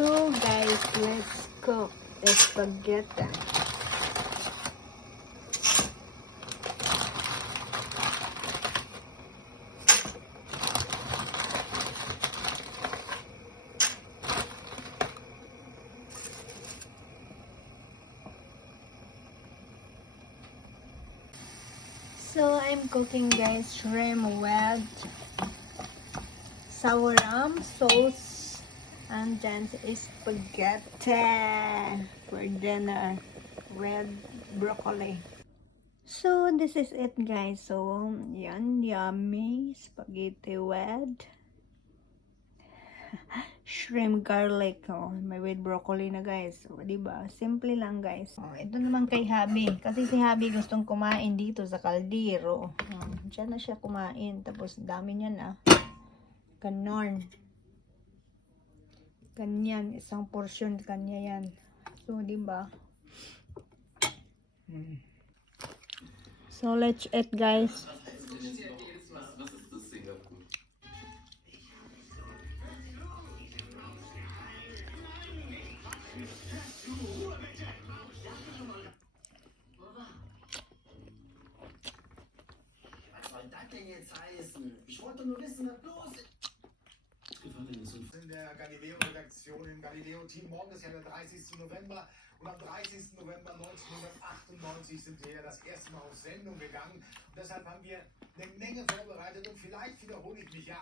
So guys, let's cook the spaghetti. So I'm cooking guys shrimp with Sauerrahm sauce and then spaghetti for dinner with broccoli. So this is it guys. So yan, yummy spaghetti with shrimp garlic. Oh, may with broccoli na guys. So, diba? Simple lang guys. Oh, ito naman kay Habi. Kasi si Habi gustong kumain dito sa kaldero. Oh, diyan na siya kumain. Tapos dami niya na. Ganon. Ganyan. Isang portion kanya yan. So, diba? So, let's eat guys. Ich wollte nur wissen, was los ist. In der Galileo-Redaktion im Galileo-Team. Morgen ist ja der 30. November. Und am 30. November 1998 sind wir ja das erste Mal auf Sendung gegangen. Und deshalb haben wir eine Menge vorbereitet. Und vielleicht wiederhole ich mich ja.